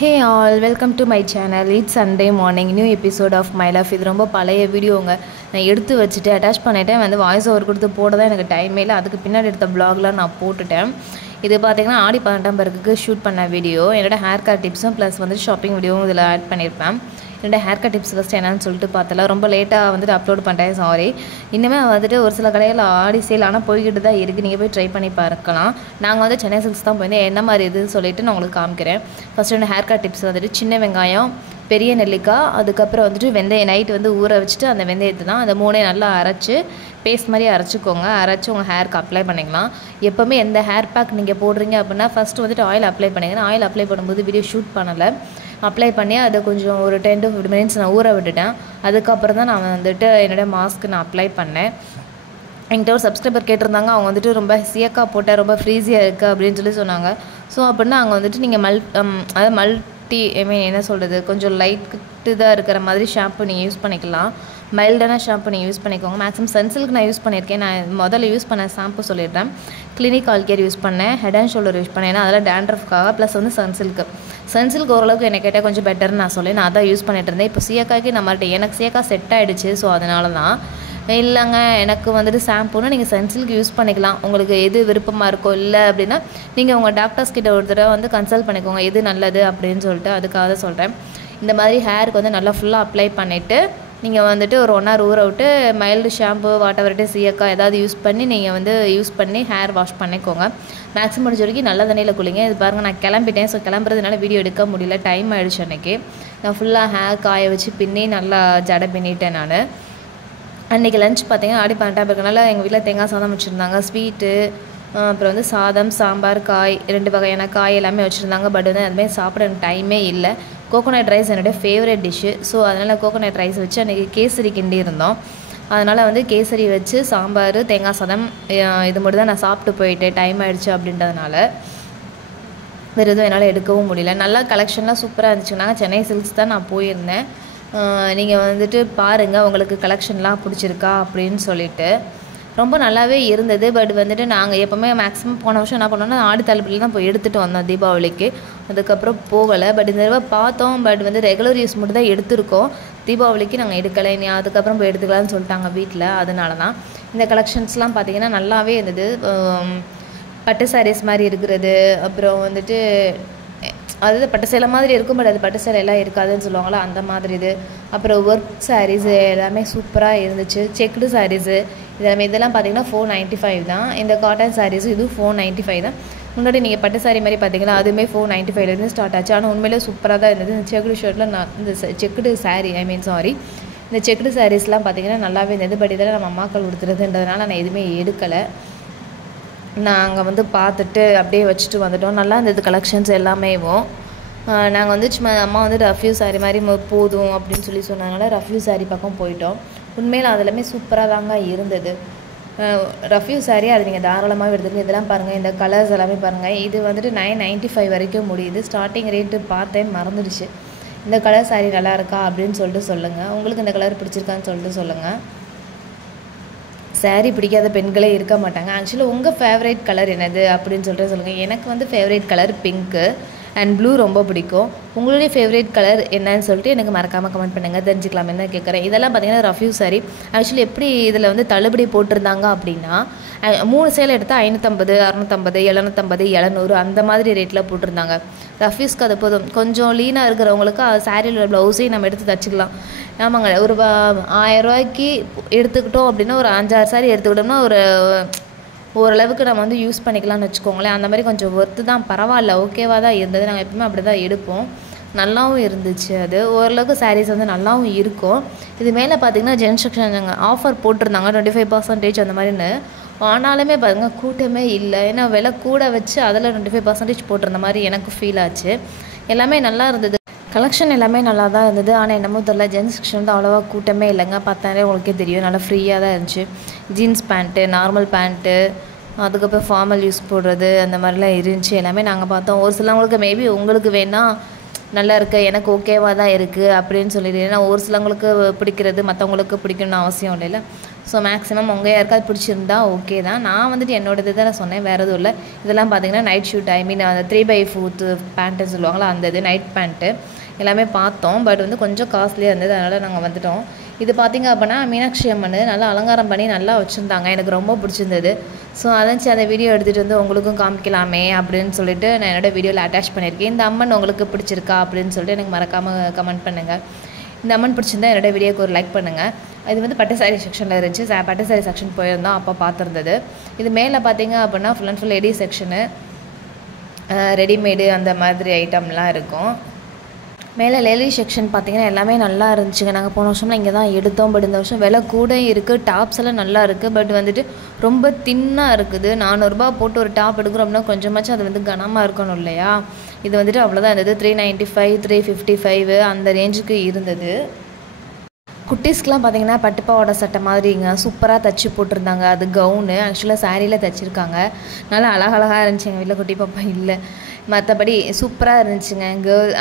Hey all, welcome to my channel. It's Sunday morning, new episode of My Life. இது ரொம்ப பழைய வீடியோங்க. நான் எடுத்து வச்சுட்டு அட்டாச் பண்ணிட்டேன். வந்து வாய்ஸ் ஓவர் கொடுத்து போட தான் எனக்கு டைமே இல்லை. அதுக்கு பின்னாடி எடுத்த வ்ளாக்லாம் நான் போட்டுட்டேன். இது பார்த்தீங்கன்னா ஆடி 18ஆம் பிறகு ஷூட் பண்ண வீடியோ. என்னோட ஹேர் கட் டிப்ஸும் ப்ளஸ் வந்து ஷாப்பிங் வீடியோவும் இதில் ஆட் பண்ணியிருப்பேன். என்னோட ஹேர் கட் டிப்ஸ் ஃபஸ்ட்டு என்னன்னு சொல்லிட்டு பார்த்தல ரொம்ப லேட்டாக வந்துட்டு அப்லோட் பண்ணிட்டேன், சாரி. இன்னுமே வந்துட்டு ஒரு சில கடையில் ஆடி சேல் ஆனால் போய்கிட்டு தான் இருக்குது. நீங்கள் போய் ட்ரை பண்ணி பார்க்கலாம். நாங்கள் வந்து சென்னை சில்க்ஸ் தான் போயிருந்தேன். என்ன மாதிரி இதுன்னு சொல்லிட்டு நான் உங்களுக்கு காமிக்கிறேன். ஃபஸ்ட்டு என்னோட ஹேர் கட் டிப்ஸ் வந்துட்டு சின்ன வெங்காயம், பெரிய நெல்லிக்காய், அதுக்கப்புறம் வந்துட்டு வெந்தயம் நைட் வந்து ஊற வச்சுட்டு அந்த வெந்தயத்தை தான் அந்த மூணே நல்லா அரைச்சி பேஸ்ட் மாதிரி அரைச்சிக்கோங்க. அரைச்சி உங்கள் ஹேருக்கு அப்ளை பண்ணிக்கலாம். எப்போவுமே எந்த ஹேர் பேக் நீங்கள் போடுறீங்க அப்படின்னா ஃபஸ்ட்டு வந்துட்டு ஆயில் அப்ளை பண்ணிங்கன்னா ஆயில் அப்ளை பண்ணும்போது வீடியோ ஷூட் பண்ணலை. அப்ளை பண்ணி அதை கொஞ்சம் ஒரு 10 to 15 minutes நான் ஊற விட்டுட்டேன். அதுக்கப்புறம் தான் நான் வந்துட்டு என்னோடய மாஸ்க்கு நான் அப்ளை பண்ணேன். என்கிட்ட ஒரு சப்ஸ்கிரைபர் கேட்டிருந்தாங்க, அவங்க வந்துட்டு ரொம்ப சீயக்காக போட்டால் ரொம்ப ஃப்ரீஸியாக இருக்குது அப்படின்னு சொல்லி சொன்னாங்க. ஸோ அப்படின்னா அங்கே வந்துட்டு நீங்கள் அதாவது மல்டி என்ன சொல்கிறது, கொஞ்சம் லைட்டு தான் இருக்கிற மாதிரி ஷாம்பு நீங்கள் யூஸ் பண்ணிக்கலாம். மைல்டான ஷாம்பு நீங்கள் யூஸ் பண்ணிக்கோங்க. மேக்ஸிமம் சன்சில்க் நான் யூஸ் பண்ணியிருக்கேன். நான் முதல்ல யூஸ் பண்ண ஷாம்பு சொல்லிடுறேன். கிளினிக் ஆல் கேர் யூஸ் பண்ணேன், ஹெட் அண்ட் ஷோல்டர் யூஸ் பண்ணேன். ஏன்னா அதெல்லாம் டேண்ட்ரஃப்காக ப்ளஸ் வந்து சன்சில்க் ஓரளவுக்கு எனக்கு கேட்டால் கொஞ்சம் பெட்டர்னு நான் சொல்லி நான் அதான் யூஸ் பண்ணிட்டு இருந்தேன். இப்போ சீயக்காய்க்கு நம்மள்ட்ட எனக்கு சீயக்கா செட் ஆகிடுச்சு. ஸோ அதனால தான் இல்லைங்க எனக்கு வந்துட்டு ஷாம்புன்னா நீங்கள் சன்சில்க் யூஸ் பண்ணிக்கலாம். உங்களுக்கு எது விருப்பமாக இருக்கோ, இல்லை அப்படின்னா நீங்கள் உங்கள் டாக்டர்ஸ் கிட்ட ஒரு தடவை வந்து கன்சல்ட் பண்ணிக்கோங்க எது நல்லது அப்படின்னு சொல்லிட்டு. அதுக்காக தான் சொல்கிறேன். இந்த மாதிரி ஹேருக்கு வந்து நல்லா ஃபுல்லாக அப்ளை பண்ணிவிட்டு நீங்கள் வந்துட்டு ஒரு 1 hour ஊற விட்டு மைல்டு ஷாம்பு வாட்டவர்ட்டு சீயக்காய் ஏதாவது யூஸ் பண்ணி நீங்கள் வந்து யூஸ் பண்ணி ஹேர் வாஷ் பண்ணிக்கோங்க. மேக்ஸிமம் முடிஞ்ச வரைக்கும் நல்ல தண்ணியில் குளிங்க. இது பாருங்கள் நான் கிளம்பிட்டேன். ஸோ கிளம்புறதுனால வீடியோ எடுக்க முடியல, டைம் ஆகிடுச்சு. அன்றைக்கி நான் ஃபுல்லாக ஹேர் காய வச்சு பின்னி நல்லா ஜடை பின்னிட்டேன். நான் அன்றைக்கி லஞ்ச் பார்த்தீங்கன்னா ஆடி 18ஆம் பிறகுனால எங்கள் வீட்டில் தேங்காய் சாதம் வச்சுருந்தாங்க, ஸ்வீட்டு, அப்புறம் வந்து சாதம், சாம்பார், காய், 2 வகையான காய் எல்லாமே வச்சுருந்தாங்க. பட் வந்து அதுமாதிரி சாப்பிட எனக்கு டைமே இல்லை. கோகோனட் ரைஸ் என்னுடைய ஃபேவரட் டிஷ்ஷு. ஸோ அதனால் கோகோனட் ரைஸ் வச்சு அன்றைக்கி கேசரி கிண்டி இருந்தோம். அதனால் வந்து கேசரி வச்சு சாம்பார், தேங்காய் சாதம் இது மட்டும் தான் நான் சாப்பிட்டு போயிட்டேன். டைம் ஆகிடுச்சு அப்படின்றதுனால வேறு எதுவும் என்னால் எடுக்கவும் முடியல. நல்லா கலெக்ஷன்லாம் சூப்பராக இருந்துச்சு. நாங்கள் சென்னை சில்க்ஸ் தான் நான் போயிருந்தேன். நீங்கள் வந்துட்டு பாருங்கள் உங்களுக்கு கலெக்ஷன்லாம் பிடிச்சிருக்கா அப்படின்னு சொல்லிட்டு. ரொம்ப நல்லாவே இருந்தது. பட் வந்துட்டு நாங்கள் எப்போவுமே மேக்ஸிமம் போன வருஷம் என்ன பண்ணோன்னா ஆடி தள்ளுபடியில் தான் போய் எடுத்துகிட்டு வந்தோம் தீபாவளிக்கு. அதுக்கப்புறம் போகலை. பட் இந்த தடவை பார்த்தோம். பட் வந்து ரெகுலர் யூஸ் மட்டும் தான் எடுத்திருக்கோம். தீபாவளிக்கு நாங்கள் எடுக்கலை. நீ அதுக்கப்புறம் போய் எடுத்துக்கலான்னு சொல்லிட்டாங்க வீட்டில். அதனால தான் இந்த கலெக்ஷன்ஸ்லாம் பார்த்திங்கன்னா நல்லாவே இருந்தது. பட்டு சாரீஸ் மாதிரி இருக்கிறது, அப்புறம் வந்துட்டு அதாவது பட்டு சேலை மாதிரி இருக்கும். பட் அது பட்டு சேலை எல்லாம் இருக்காதுன்னு சொல்லுவாங்களா, அந்த மாதிரி இது. அப்புறம் ஒர்க் சாரீஸு எல்லாமே சூப்பராக இருந்துச்சு. செக்குடு சாரீஸு இதெல்லாம் பார்த்திங்கன்னா 495 தான். இந்த காட்டன் சாரீஸு இதுவும் 495 தான். முன்னாடி நீங்கள் பட்டு சாரீ மாதிரி பார்த்தீங்கன்னா அதுவுமே 495 ஸ்டார்ட் ஆச்சு. ஆனால் உண்மையிலே சூப்பராக தான் இருந்தது. இந்த செக்குடு ஷர்ட்டில் இந்த செக்குடு சாரீ இந்த செக்குடு சாரீஸ்லாம் பார்த்திங்கன்னா நல்லாவே இருந்தது. பட் இதெல்லாம் நம்ம அம்மாக்கள் கொடுத்துறதுன்றதுனால நான் எதுவுமே எடுக்கலை. நாங்கள் வந்து பார்த்துட்டு அப்படியே வச்சுட்டு வந்துட்டோம். நல்லா இருந்தது கலெக்ஷன்ஸ் எல்லாமேவும். நாங்கள் வந்து சும்மா அம்மா வந்து ரஃப்யூ சாரீ மாதிரி போதும் அப்படின்னு சொல்லி சொன்னதுனால ரஃப்யூ சாரீ பக்கம் போயிட்டோம். உண்மையில் அதெல்லாமே சூப்பராக தாங்க இருந்தது. ரஃப்யூ சாரீ அது நீங்கள் தாராளமாக எடுத்துருக்கு. இதெல்லாம் பாருங்கள், இந்த கலர்ஸ் எல்லாமே பாருங்கள். இது வந்துட்டு 995 வரைக்கும் முடியுது. ஸ்டார்டிங் ரேட்டு பார்த்தேன், மறந்துடுச்சு. இந்த கலர் சாரீ நல்லா இருக்கா அப்படின்னு சொல்லிட்டு சொல்லுங்கள். உங்களுக்கு இந்த கலர் பிடிச்சிருக்கான்னு சொல்லிட்டு சொல்லுங்கள். சாரீ பிடிக்காத பெண்களே இருக்க மாட்டாங்க. ஆக்சுவலாக உங்கள் ஃபேவரேட் கலர் என்னது அப்படின்னு சொல்லிட்டு சொல்லுங்கள். எனக்கு வந்து favourite colour pink and blue ரொம்ப பிடிக்கும். உங்களுடைய ஃபேவரேட் கலர் என்னன்னு சொல்லிட்டு எனக்கு மறக்காமல் கமெண்ட் பண்ணுங்கள், தெரிஞ்சுக்கலாமே தான் கேட்குறேன். இதெல்லாம் பார்த்திங்கன்னா ரஃப்யூ சாரீ. ஆக்சுவலி எப்படி இதில் வந்து தள்ளுபடி போட்டிருந்தாங்க அப்படின்னா 3 சேலை எடுத்தால் 550, 650, 750, 700 அந்த மாதிரி ரேட்டில் போட்டிருந்தாங்க. ரஃப்யூஸ்க்கு அது போதும். கொஞ்சம் லீனாக இருக்கிறவங்களுக்கு சாரியில் ப்ளவுஸையும் நம்ம எடுத்து தச்சுக்கலாம். ஆமாங்க, ஒரு 1000 ரூபாய்க்கு எடுத்துக்கிட்டோம் அப்படின்னா ஒரு 5-6 சாரி எடுத்துக்கிட்டோம்னா ஓரளவுக்கு நம்ம வந்து யூஸ் பண்ணிக்கலாம்னு வச்சுக்கோங்களேன். அந்த மாதிரி கொஞ்சம் ஒர்த்து தான், பரவாயில்ல, ஓகேவாக தான் இருந்தது. நாங்கள் எப்பவுமே அப்படி தான் எடுப்போம். நல்லாவும் இருந்துச்சு. அது ஓரளவுக்கு சாரீஸ் வந்து நல்லாவும் இருக்கும். இது மேலே பார்த்திங்கன்னா ஜென்ஸ் செக்ஷன் ஆஃபர் போட்டிருந்தாங்க 25% அந்த மாதிரின்னு. ஆனாலுமே பாருங்கள் கூட்டமே இல்லை. ஏன்னா விலை கூட வச்சு அதில் 25% போட்டிருந்த மாதிரி எனக்கு ஃபீல் ஆச்சு. எல்லாமே நல்லா இருந்தது. கலெக்ஷன் எல்லாமே நல்லா தான் இருந்தது. ஆனால் என்னமோ தெரியல, ஜென்ஸ் செக்ஷன் வந்து அவ்வளோவா கூட்டமே இல்லைங்க. பார்த்தாலே உங்களுக்கே தெரியும், நல்லா ஃப்ரீயாக தான் இருந்துச்சு. ஜீன்ஸ் பேண்ட்டு, நார்மல் பேண்ட்டு, அதுக்கப்புறம் ஃபார்மல் யூஸ் போடுறது அந்த மாதிரிலாம் இருந்துச்சு. எல்லாமே நாங்கள் பார்த்தோம். ஒரு சிலவங்களுக்கு மேபி உங்களுக்கு வேணால் நல்லா இருக்குது, எனக்கு ஓகேவாக தான் இருக்குது அப்படின்னு சொல்லிட்டு. ஏன்னா ஒரு சிலவங்களுக்கு பிடிக்கிறது மற்றவங்களுக்கு பிடிக்கணும்னு அவசியம் இல்லைல்ல. ஸோ மேக்ஸிமம் உங்கள் யாருக்காவது பிடிச்சிருந்தா ஓகே தான். நான் வந்துட்டு என்னோடது தான் நான் சொன்னேன், வேறு எதுவும் இல்லை. இதெல்லாம் பார்த்தீங்கன்னா நைட் ஷூட், ஐ மீன் அந்த 3/4 பேண்ட்டு சொல்லுவாங்களா அந்த இது நைட் பேண்ட்டு எல்லாமே பார்த்தோம். பட் வந்து கொஞ்சம் காஸ்ட்லியாக இருந்தது, அதனால் நாங்கள் வந்துவிட்டோம். இது பார்த்திங்க அப்படின்னா மீனாட்சி அம்மன் நல்லா அலங்காரம் பண்ணி நல்லா வச்சுருந்தாங்க, எனக்கு ரொம்ப பிடிச்சிருந்தது. ஸோ அதாச்சு அந்த வீடியோ எடுத்துகிட்டு வந்து உங்களுக்கும் காமிக்கலாமே அப்படின்னு சொல்லிட்டு நான் என்னோடய வீடியோவில் அட்டாச் பண்ணியிருக்கேன். இந்த அம்மன் உங்களுக்கு பிடிச்சிருக்கா அப்படின்னு சொல்லிட்டு எனக்கு மறக்காமல் கமெண்ட் பண்ணுங்கள். இந்த அம்மன் பிடிச்சிருந்தா என்னோடய வீடியோக்கு ஒரு லைக் பண்ணுங்கள். இது வந்து பட்டு சாரீ செக்ஷனில் இருந்துச்சு, பட்டு சாரீ செக்ஷன் போயிருந்தோம் அப்போ பார்த்துருந்தது. இது மேலே பார்த்திங்க அப்படின்னா full and full lady section, readymade அந்த மாதிரி ஐட்டம்லாம் இருக்கும். மேலே லேடி செக்ஷன் பார்த்திங்கன்னா எல்லாமே நல்லா இருந்துச்சுங்க. நாங்கள் போன வருஷம்லாம் இங்கே தான் எடுத்தோம். பட் இந்த வருஷம் விலை கூட இருக்குது, டாப்ஸ் எல்லாம் நல்லா இருக்குது. பட் வந்துட்டு ரொம்ப தின்னாக இருக்குது. 400 ரூபா போட்டு ஒரு டாப் எடுக்கிறோம் அப்படின்னா கொஞ்சமாச்சும் அது வந்து கனமாக இருக்கணும் இல்லையா. இது வந்துட்டு அவ்வளோதான் இருந்தது. 395 355 அந்த ரேஞ்சுக்கு இருந்தது. குட்டீஸ்க்கெலாம் பார்த்திங்கன்னா பட்டுப்பாவோட சட்டை மாதிரிங்க சூப்பராக தைச்சி போட்டிருந்தாங்க. அது கவுனு ஆக்சுவலாக சாரியில் தைச்சிருக்காங்க. நல்லா அழகழகாக இருந்துச்சு. எங்கள் வீட்டில் குட்டி பாப்பா இல்லை, மற்றபடி சூப்பராக இருந்துச்சுங்க.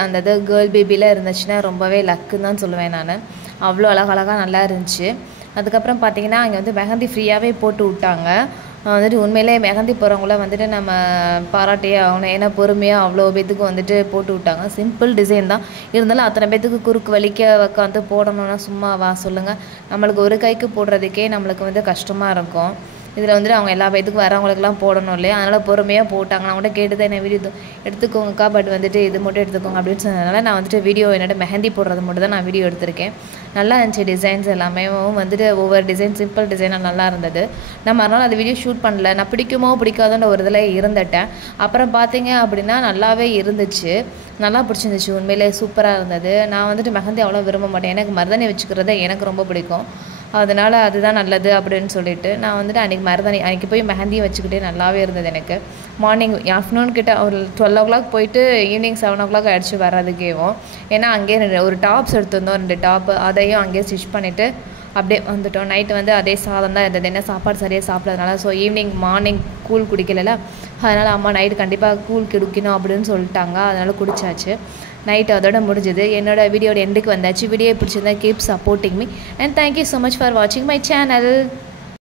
அந்த இது கேர்ள் பேபியில் இருந்துச்சுன்னா ரொம்பவே லக்குன்னு தான் சொல்லுவேன் நான். அவ்வளோ அழகழகாக நல்லா இருந்துச்சு. அதுக்கப்புறம் பார்த்திங்கன்னா அங்கே வந்து மெஹந்தி ஃப்ரீயாகவே போட்டு விட்டாங்க. வந்துட்டு உண்மையிலே மெஹந்தி போகிறவங்கள வந்துட்டு நம்ம பாராட்டியே ஆகணும். ஏன்னா பொறுமையாக அவ்வளோ பேத்துக்கு வந்துட்டு போட்டு விட்டாங்க. சிம்பிள் டிசைன் தான் இருந்தாலும் அத்தனை பேத்துக்கு குறுக்கு வலிக்க உட்காந்து போடணும்னா சும்மாவா சொல்லுங்கள். நம்மளுக்கு ஒரு கைக்கு போடுறதுக்கே நம்மளுக்கு வந்து கஷ்டமாக இருக்கும். இதில் வந்துட்டு அவங்க எல்லா பேத்துக்கும் வரவங்களுக்குலாம் போடணும் இல்லையா, அதனால் பொறுமையாக போட்டாங்க. நான் கூட கேட்டு தான் என்ன வீடியோ எடுத்துக்கோங்கக்கா, பட் வந்துட்டு இது மட்டும் எடுத்துக்கோங்க அப்படின்னு சொன்னதுனால நான் வந்துட்டு வீடியோ என்னோட மெஹந்தி போடுறது மட்டும் தான் நான் வீடியோ எடுத்திருக்கேன். நல்லா இருந்துச்சு டிசைன்ஸ் எல்லாமே வந்துட்டு ஒவ்வொரு டிசைன் சிம்பிள் டிசைனாக நல்லா இருந்தது. நான் மறுநாள் அது வீடியோ ஷூட் பண்ணல, நான் பிடிக்குமோ பிடிக்காதோன்ற ஒரு இதில் இருந்துட்டேன். அப்புறம் பார்த்தீங்க அப்படின்னா நல்லாவே இருந்துச்சு, நல்லா பிடிச்சிருந்துச்சு, உண்மையிலே சூப்பராக இருந்தது. நான் வந்துட்டு மெஹந்தி அவ்வளோ விரும்ப மாட்டேன், எனக்கு மருதாணி வச்சுக்கிறது எனக்கு ரொம்ப பிடிக்கும். அதனால் அதுதான் நல்லது அப்படின்னு சொல்லிட்டு நான் வந்துட்டு அன்றைக்கி போய் மெஹந்தியும் வச்சுக்கிட்டே நல்லாவே இருந்தது. எனக்கு மார்னிங் ஆஃப்டர்நூன் கிட்ட ஒரு 12 o'clock போயிட்டு ஈவினிங் 7 o'clock ஆகிடுச்சு வர்றதுக்கேவும். ஏன்னா அங்கேயே ஒரு டாப்ஸ் எடுத்துருந்தோம், 2 டாப்பு, அதையும் அங்கேயே ஸ்டிச் பண்ணிவிட்டு அப்படியே வந்துட்டோம். நைட்டு வந்து அதே சாதம் தான் இருந்தது, என்ன சாப்பாடு சரியாக சாப்பிட்றதுனால. ஸோ மார்னிங் கூழ் குடிக்கல, அதனால் அம்மா நைட்டு கண்டிப்பாக கூழ் குடிக்கணும் அப்படின்னு சொல்லிட்டாங்க, அதனால் குடிச்சாச்சு. நைட்டு அதோட முடிஞ்சது. என்னோடய வீடியோட எண்டுக்கு வந்தாச்சு. வீடியோ பிடிச்சிருந்தா keep supporting me and thank you so much for வாட்சிங் மை சேனல்.